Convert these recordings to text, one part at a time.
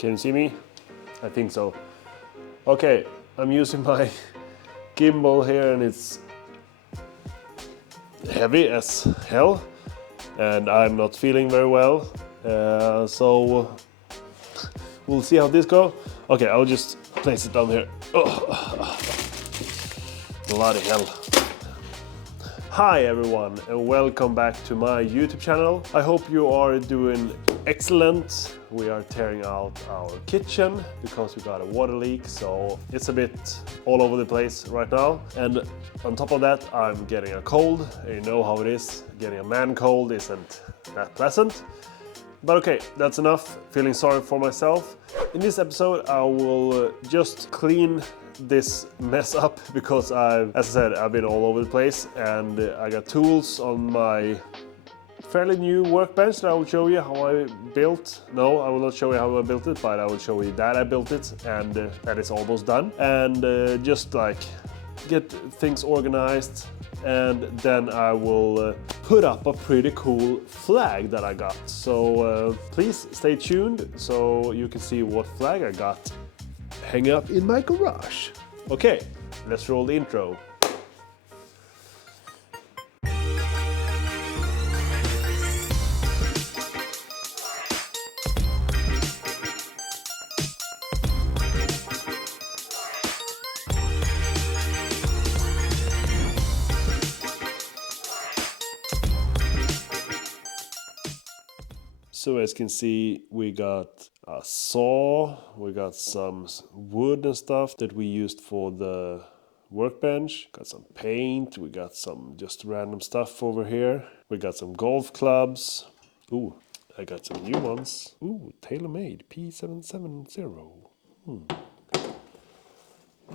Can you see me? I think so. Okay, I'm using my gimbal here and it's heavy as hell and I'm not feeling very well. So we'll see how this goes. Okay, I'll just place it down here. Oh, bloody hell. Hi everyone and welcome back to my YouTube channel. I hope you are doing excellent. We are tearing out our kitchen because we got a water leak, so it's a bit all over the place right now. And on top of that, I'm getting a cold. You know how it is. Getting a man cold isn't that pleasant. But okay, that's enough. Feeling sorry for myself. In this episode, I will just clean this mess up because as I said, I've been all over the place and I got tools on my fairly new workbench that I will show you how I built. No, I will not show you how I built it, but I will show you that I built it and that it's almost done. And just like get things organized, and then I will put up a pretty cool flag that I got. So please stay tuned so you can see what flag I got hang up in my garage. Okay, let's roll the intro. So as you can see, we got a saw, we got some wood and stuff that we used for the workbench, got some paint, we got some just random stuff over here, we got some golf clubs. Ooh, I got some new ones. Ooh, tailor-made P770.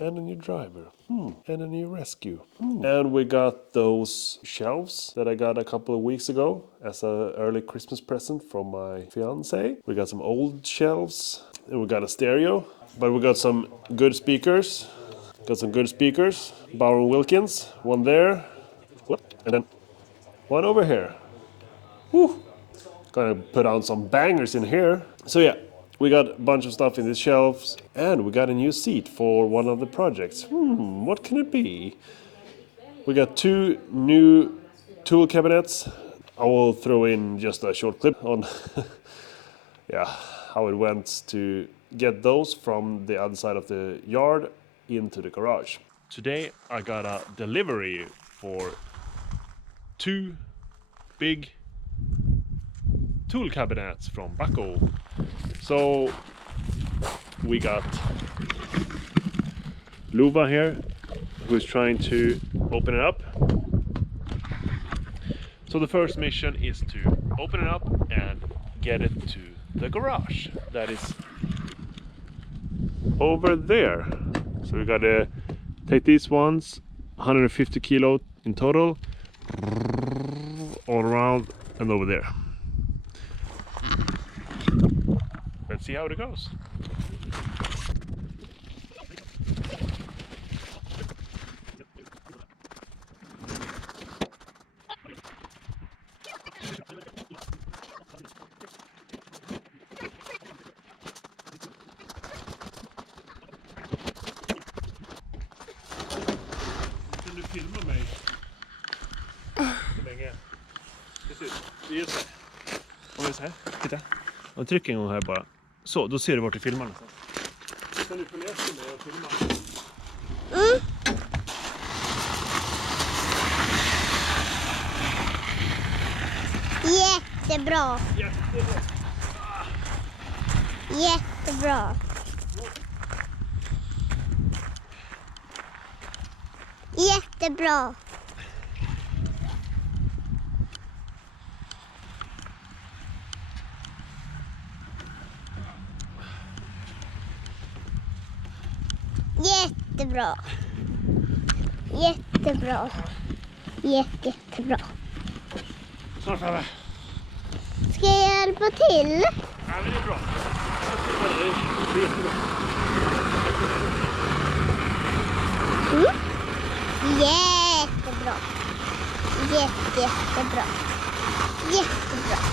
And a new driver. And a new rescue. And we got those shelves that I got a couple of weeks ago as an early Christmas present from my fiance. We got some old shelves and we got a stereo. But we got some good speakers. Bauer & Wilkins. One there. And then one over here. Woo! Gonna put on some bangers in here. So yeah. We got a bunch of stuff in these shelves and we got a new seat for one of the projects. What can it be? We got two new tool cabinets. I will throw in just a short clip on how it went to get those from the other side of the yard into the garage. Today I got a delivery for two big tool cabinets from Baco. So we got Luva here who's trying to open it up. So the first mission is to open it up and get it to the garage that is over there. So we gotta take these ones, 150 kilo in total, all around and over there. Let's see how it goes. Kan du filma mig? Hur länge? Precis, vi gör så här. Om vi så här, titta. Och tryck en gång här bara. Så, då ser du vart du filmar någonstans. Kan du följa efter mig och filma? Jättebra. Jättebra. Jättebra. Jättebra. Jättebra. Jättebra. Snart framme. Ska jag hjälpa till? Ja, men det är bra. Det är jättebra. Jättebra. Jättebra.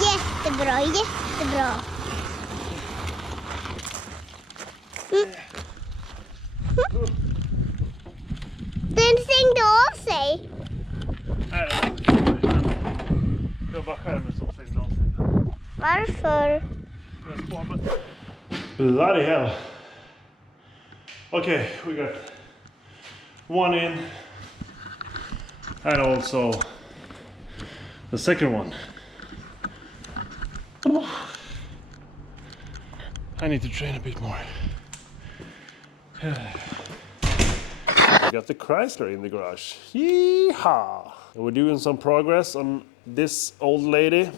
Jättebra. Jättebra. jättebra. Den stängde av sig. Nej, det var bara skärmen som stängde av sig. Varför? Bloody hell. Okay, we got one in. And also the second one. I need to train a bit more. We got the Chrysler in the garage. Yeehaw! And we're doing some progress on this old lady.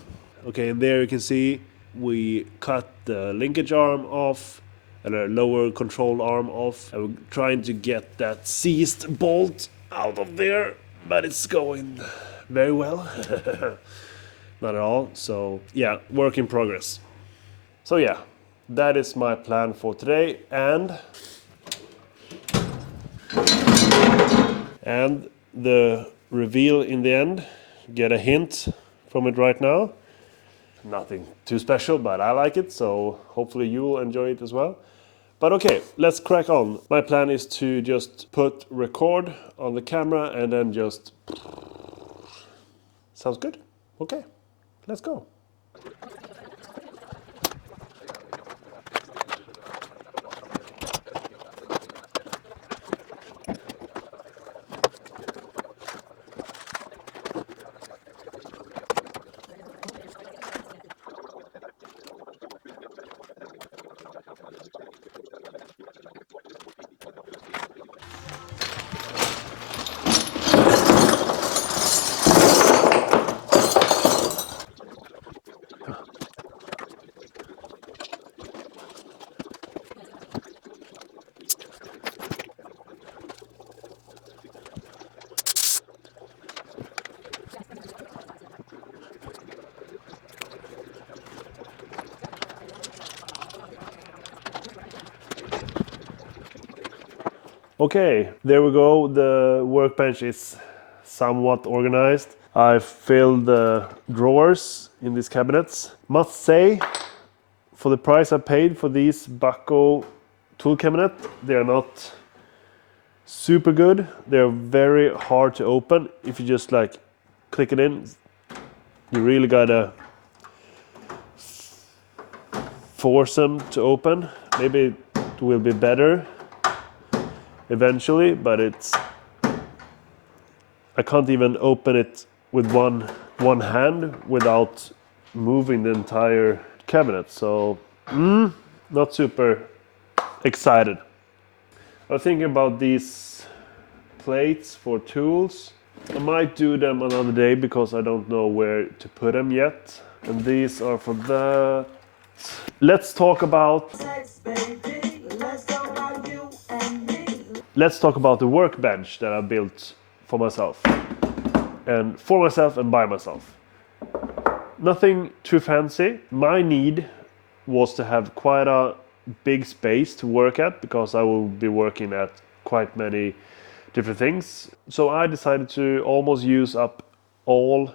Okay, and there you can see we cut the linkage arm off and a lower control arm off. And we're trying to get that seized bolt out of there, but it's going very well. Not at all. So yeah, work in progress. So yeah, that is my plan for today, and the reveal in the end. Get a hint from it right now. Nothing too special, but I like it, so hopefully you will enjoy it as well. But okay, let's crack on. My plan is to just put record on the camera and then just... Sounds good? Okay, let's go. Okay, there we go. The workbench is somewhat organized. I filled the drawers in these cabinets. Must say, for the price I paid for these Bucko tool cabinet, they are not super good. They're very hard to open. If you just like click it in, you really gotta force them to open. Maybe it will be better eventually, but I can't even open it with one hand without moving the entire cabinet, so not super excited. I was thinking about these plates for tools. I might do them another day because I don't know where to put them yet, and these are for that. Let's talk about the workbench that I built for myself and by myself. Nothing too fancy. My need was to have quite a big space to work at because I will be working at quite many different things. So I decided to almost use up all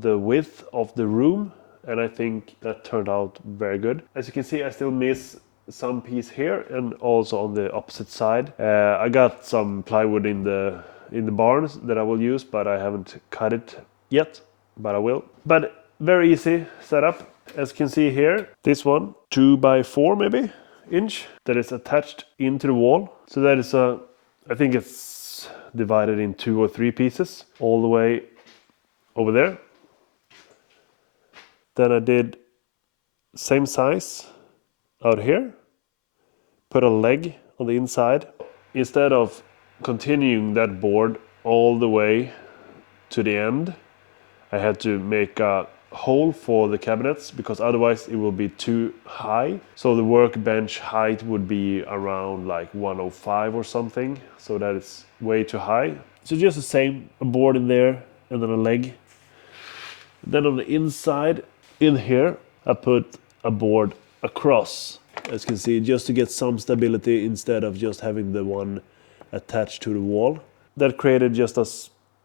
the width of the room, and I think that turned out very good. As you can see, I still miss some piece here and also on the opposite side. I got some plywood in the barns that I will use, but I haven't cut it yet, but I will. But very easy setup. As you can see here, this one 2x4 maybe inch that is attached into the wall. So that is I think it's divided in 2 or 3 pieces all the way over there. Then I did same size out here, put a leg on the inside. Instead of continuing that board all the way to the end, I had to make a hole for the cabinets because otherwise it will be too high. So the workbench height would be around like 105 or something. So that is way too high. So just the same, a board in there and then a leg. Then on the inside, in here, I put a board across, as you can see, just to get some stability instead of just having the one attached to the wall. That created just a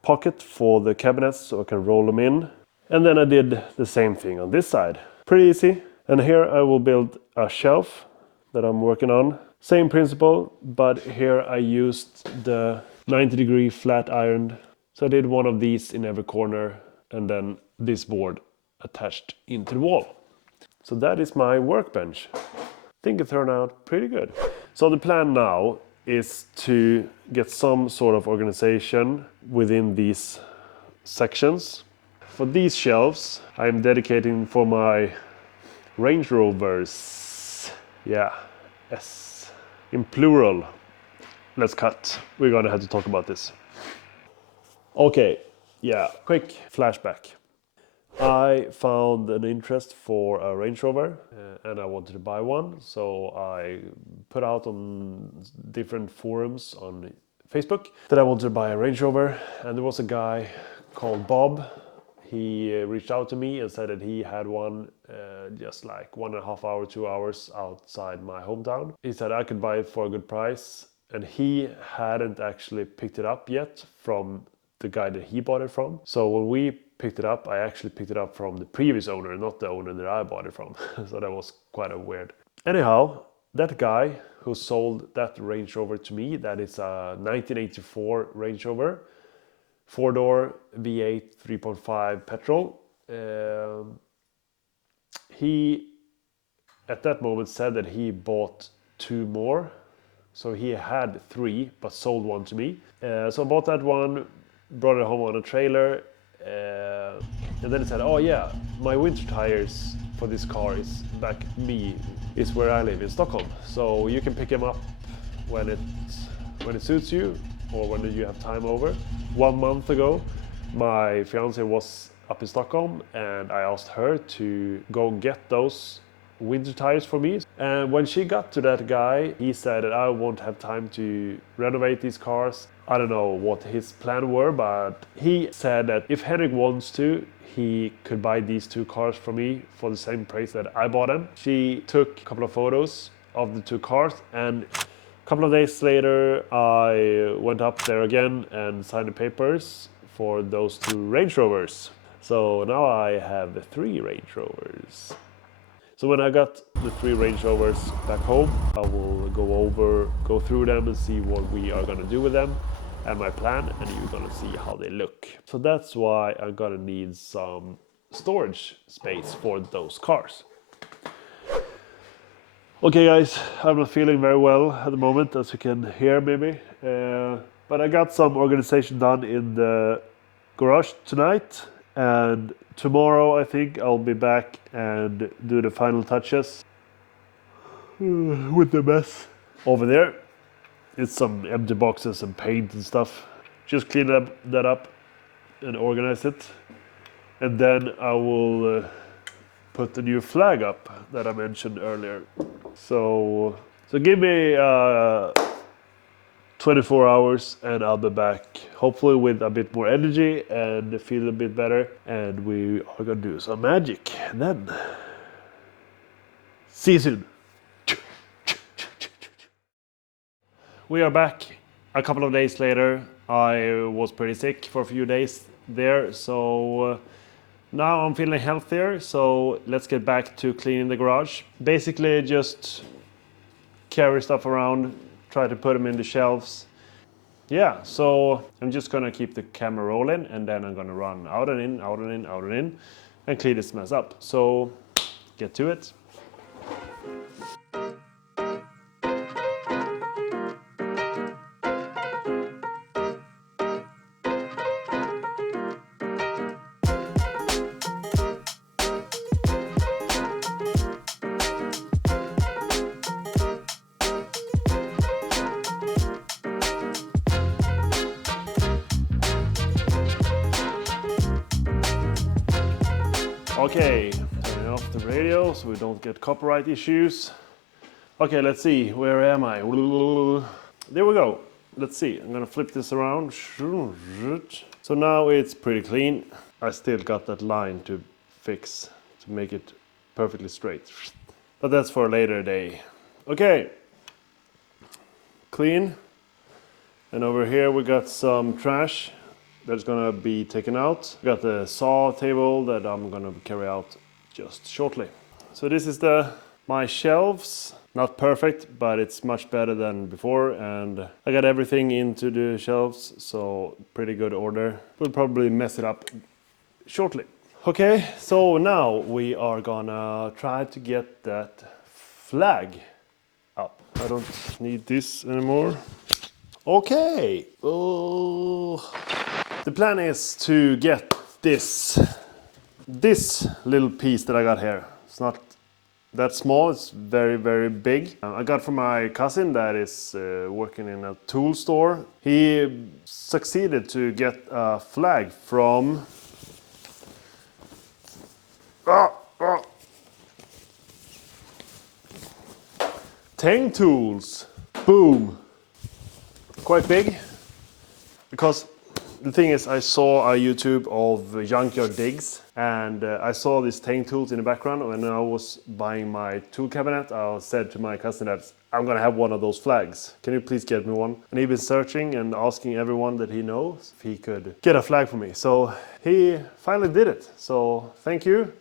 pocket for the cabinets so I can roll them in. And then I did the same thing on this side. Pretty easy. And here I will build a shelf that I'm working on. Same principle, but here I used the 90-degree flat iron. So I did one of these in every corner and then this board attached into the wall. So that is my workbench. I think it turned out pretty good. So the plan now is to get some sort of organization within these sections. For these shelves, I'm dedicating for my Range Rovers. Yeah, yes. In plural. Let's cut. We're gonna have to talk about this. Okay, yeah, quick flashback. I found an interest for a Range Rover and I wanted to buy one. So I put out on different forums on Facebook that I wanted to buy a Range Rover. And there was a guy called Bob. He reached out to me and said that he had one just like 1.5 hours, 2 hours outside my hometown. He said I could buy it for a good price. And he hadn't actually picked it up yet from the guy that he bought it from. So when we picked it up, I actually picked it up from the previous owner, not the owner that I bought it from. So that was quite a weird. Anyhow, that guy who sold that Range Rover to me, that is a 1984 Range Rover, 4-door V8 3.5 petrol. He at that moment said that he bought 2 more. So he had 3 but sold 1 to me. So I bought that one, brought it home on a trailer, and then he said, oh yeah, my winter tires for this car is back me, is where I live in Stockholm. So you can pick them up when it suits you or when you have time over. 1 month ago, my fiance was up in Stockholm and I asked her to go get those winter tires for me. And when she got to that guy, he said that I won't have time to renovate these cars. I don't know what his plan were, but he said that if Henrik wants to, he could buy these 2 cars for me for the same price that I bought them. She took a couple of photos of the 2 cars, and a couple of days later I went up there again and signed the papers for those 2 Range Rovers. So now I have 3 Range Rovers. So when I got the 3 Range Rovers back home, I will go through them and see what we are gonna do with them and my plan, and you're gonna see how they look. So that's why I'm gonna need some storage space for those cars. Okay guys, I'm not feeling very well at the moment, as you can hear maybe. But I got some organization done in the garage tonight, and tomorrow I think I'll be back and do the final touches with the mess over there. It's some empty boxes and paint and stuff. Just clean that up and organize it. And then I will put the new flag up that I mentioned earlier. So give me 24 hours and I'll be back, hopefully with a bit more energy and feel a bit better, and we are gonna do some magic. And then see you soon. We are back a couple of days later. I was pretty sick for a few days there, so now I'm feeling healthier. So let's get back to cleaning the garage. Basically just carry stuff around, try to put them in the shelves. Yeah, so I'm just gonna keep the camera rolling and then I'm gonna run out and in, out and in, out and in and clean this mess up. So get to it. Okay, turning off the radio so we don't get copyright issues. Okay, let's see, where am I? There we go. Let's see, I'm gonna flip this around. So now it's pretty clean. I still got that line to fix to make it perfectly straight. But that's for a later day. Okay, clean. And over here we got some trash that's gonna be taken out. Got the saw table that I'm gonna carry out just shortly. So this is my shelves. Not perfect, but it's much better than before, and I got everything into the shelves, so pretty good order. We'll probably mess it up shortly. Okay, so now we are gonna try to get that flag up. I don't need this anymore. Okay. Oh. The plan is to get this little piece that I got here. It's not that small, it's very, very big. I got from my cousin that is working in a tool store. He succeeded to get a flag from Tang Tools. Boom. Quite big, because the thing is, I saw a YouTube of junkyard digs, and I saw these Tang Tools in the background. When I was buying my tool cabinet, I said to my cousin that I'm gonna have one of those flags. Can you please get me one? And he's been searching and asking everyone that he knows if he could get a flag for me. So he finally did it. So thank you.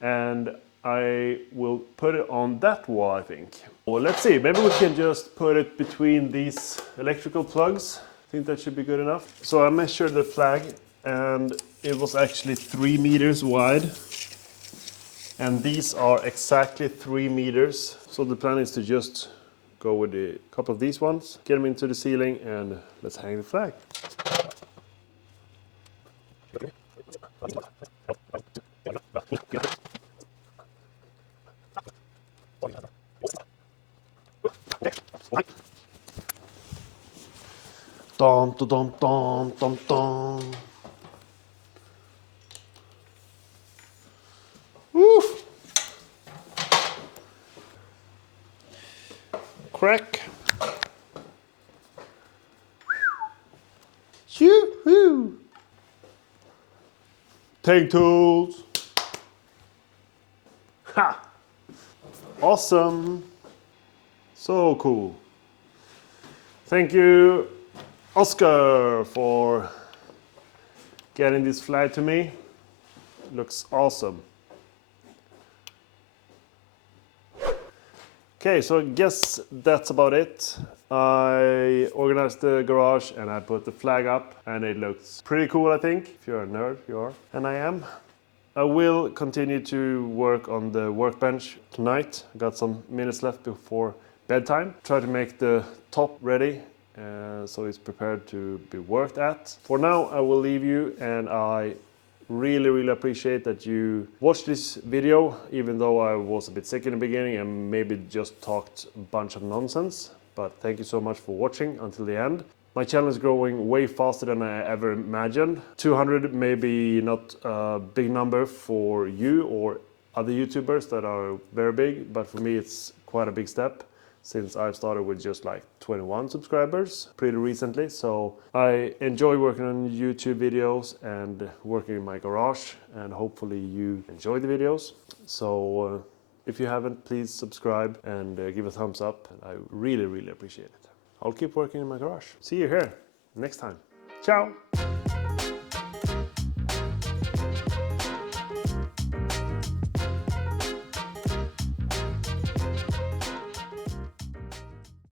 And I will put it on that wall, I think. Well, let's see, maybe we can just put it between these electrical plugs. I think that should be good enough. So I measured the flag, and it was actually 3 meters wide. And these are exactly 3 meters. So the plan is to just go with a couple of these ones, get them into the ceiling, and let's hang the flag. Dum dum dum dum dum. Woo! Crack. Yoo-hoo! Tang Tools. Ha! Awesome. So cool. Thank you, Oscar, for getting this flag to me. Looks awesome. Okay, so I guess that's about it. I organized the garage and I put the flag up, and it looks pretty cool, I think. If you're a nerd, you are, and I am. I will continue to work on the workbench tonight. I got some minutes left before bedtime. Try to make the top ready, so it's prepared to be worked at. For now, I will leave you, and I really appreciate that you watched this video, even though I was a bit sick in the beginning and maybe just talked a bunch of nonsense. But thank you so much for watching until the end. My channel is growing way faster than I ever imagined. 200 may be not a big number for you or other YouTubers that are very big, but for me it's quite a big step, since I've started with just like 21 subscribers pretty recently. So I enjoy working on YouTube videos and working in my garage, and hopefully you enjoy the videos. So if you haven't, please subscribe and give a thumbs up. I really appreciate it. I'll keep working in my garage. See you here next time. Ciao!